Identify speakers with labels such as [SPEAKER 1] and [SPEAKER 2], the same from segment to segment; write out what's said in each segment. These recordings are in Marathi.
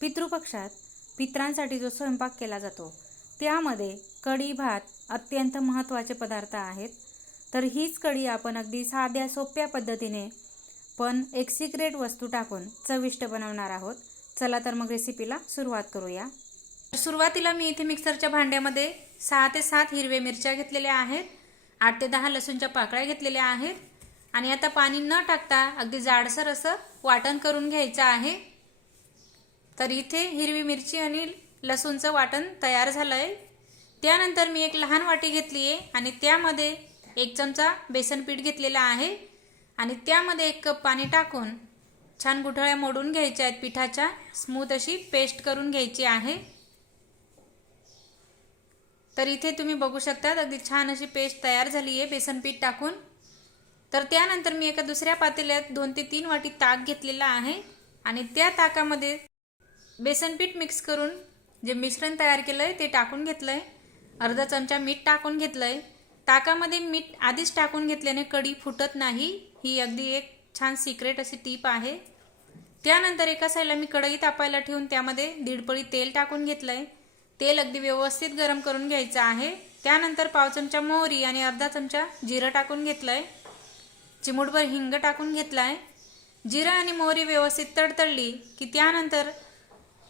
[SPEAKER 1] पितृपक्षात पित्रांसाठी जो स्वयंपाक केला जातो त्यामध्ये कढी भात अत्यंत महत्त्वाचे पदार्थ आहेत. तर हीच कढी आपण अगदी साध्या सोप्या पद्धतीने पण एक सिक्रेट वस्तू टाकून चविष्ट बनवणार आहोत. चला तर मग रेसिपीला सुरुवात करूया. सुरुवातीला मी इथे मिक्सरच्या भांड्यामध्ये सहा ते सात हिरव्या मिरच्या घेतलेल्या आहेत. आठ ते दहा लसूणच्या पाकळ्या घेतलेल्या आहेत. आणि आता पाणी न टाकता अगदी जाडसर असं वाटण करून घ्यायचं आहे. तर इथे हिरवी मिरची आणि लसूणचं वाटण तयार झालं आहे त्यानंतर मी एक लहान वाटी घेतली आहे आणि त्यामध्ये एक चमचा बेसन पीठ घेतलेला आहे. आणि त्यामध्ये एक कप पाणी टाकून छान गुठळ्या मोडून घ्यायच्या आहेत. पिठाच्या स्मूथ अशी पेस्ट करून घ्यायची आहे. तर इथे तुम्ही बघू शकता अगदी छान अशी पेस्ट तयार झाली आहे बेसन पीठ टाकून. तर त्यानंतर मी एका दुसऱ्या पातेल्यात दोन ते तीन वाटी ताक घेतलेला आहे. आणि त्या ताकामध्ये बेसन पीठ मिक्स करून जे मिश्रण तयार केलं आहे ते टाकून घेतलं आहे अर्धा चमचा मीठ टाकून घेतलं आहे ताकामध्ये मीठ आधीच टाकून घेतल्याने कढी फुटत नाही. ही अगदी एक छान सिक्रेट अशी टीप आहे. त्यानंतर एका साईडला मी कढई तापायला ठेवून त्यामध्ये दीडपळी तेल टाकून घेतलं आहे तेल अगदी व्यवस्थित गरम करून घ्यायचं आहे. त्यानंतर पाव चमचा मोहरी आणि अर्धा चमचा जिरं टाकून घेतलं आहे चिमूटभर हिंग टाकून घेतला आहे जिरं आणि मोहरी व्यवस्थित तडतडली की त्यानंतर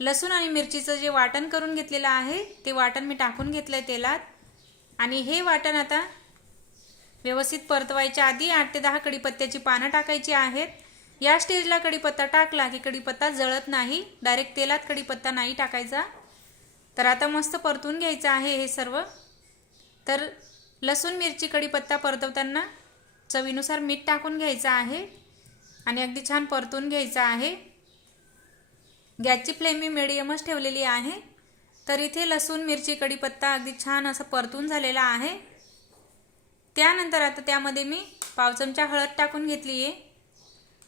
[SPEAKER 1] लसूण आणि मिरचीचं जे वाटण करून घेतलेलं आहे ते वाटण मी टाकून घेतलं आहे तेलात. आणि हे वाटण आता व्यवस्थित परतवायच्या आधी आठ ते दहा कढीपत्त्याची पानं टाकायची आहेत. या स्टेजला कढीपत्ता टाकला की कढीपत्ता जळत नाही डायरेक्ट तेलात कढीपत्ता नाही टाकायचा. तर आता मस्त परतून घ्यायचं आहे हे सर्व. तर लसूण मिरची कढीपत्ता परतवताना चवीनुसार मीठ टाकून घ्यायचं आहे. आणि अगदी छान परतून घ्यायचं आहे. गॅसची फ्लेम मी मिडियमच ठेवलेली आहे. तर इथे लसूण मिरची कढीपत्ता अगदी छान असं परतून झालेला आहे. त्यानंतर आता त्यामध्ये मी पाव चमचा हळद टाकून घेतली आहे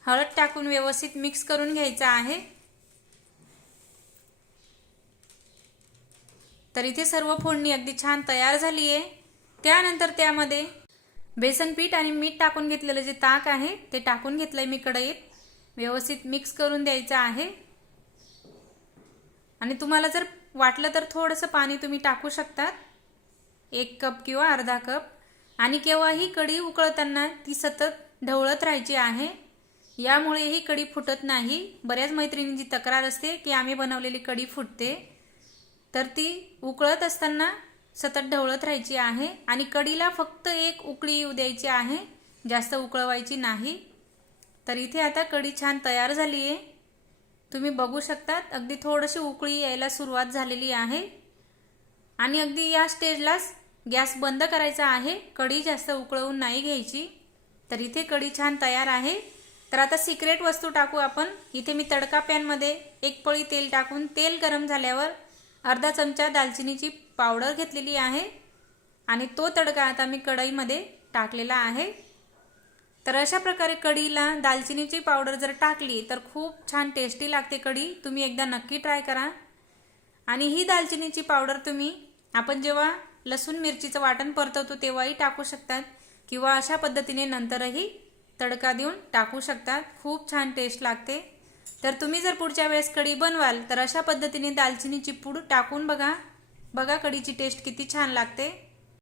[SPEAKER 1] हळद टाकून व्यवस्थित मिक्स करून घ्यायचं आहे. तर इथे सर्व फोडणी अगदी छान तयार झाली आहे त्यानंतर त्यामध्ये बेसन पीठ आणि मीठ टाकून घेतलेलं जे ताक आहे ते टाकून घेतलं आहे मी कढईत. व्यवस्थित मिक्स करून द्यायचं आहे. आणि तुम्हाला जर वाटलं तर थोडंसं पाणी तुम्ही टाकू शकतात. एक कप किंवा अर्धा कप. आणि केव्हाही कढी उकळताना ती सतत ढवळत राहायची आहे. यामुळे ही कढी फुटत नाही. बऱ्याच मैत्रिणींची तक्रार असते की आम्ही बनवलेली कढी फुटते. तर ती उकळत असताना सतत ढवळत राहायची आहे. आणि कढीला फक्त एक उकळी येऊ द्यायची आहे. जास्त उकळवायची नाही. तर इथे आता कढी छान तयार झाली आहे तुम्ही बघू शकतात. अगदी थोडीशी उकळी यायला सुरुवात झालेली आहे. आणि अगदी या स्टेजलाच गॅस बंद करायचा आहे. कढी जास्त उकळवून नाही घ्यायची. तर इथे कढी छान तयार आहे. तर आता सिक्रेट वस्तू टाकू आपण. इथे मी तडका पॅनमध्ये एक पळी तेल टाकून तेल गरम झाल्यावर अर्धा चमचा दालचिनीची पावडर घेतलेली आहे. आणि तो तडका आता मी कढईमध्ये टाकलेला आहे. तर अशा प्रकारे कढीला दालचिनीची पावडर जर टाकली तर खूप छान टेस्टी लागते कढी. तुम्ही एकदा नक्की ट्राय करा. आणि ही दालचिनीची पावडर तुम्ही आपण जेव्हा लसूण मिरचीचं वाटण परतवतो तेव्हाही टाकू शकतात किंवा अशा पद्धतीने नंतरही तडका देऊन टाकू शकतात. खूप छान टेस्ट लागते. तर तुम्ही जर पुढच्या वेळेस कढी बनवाल तर अशा पद्धतीने दालचिनीची पूड टाकून बघा. बघा कढीची टेस्ट किती छान लागते.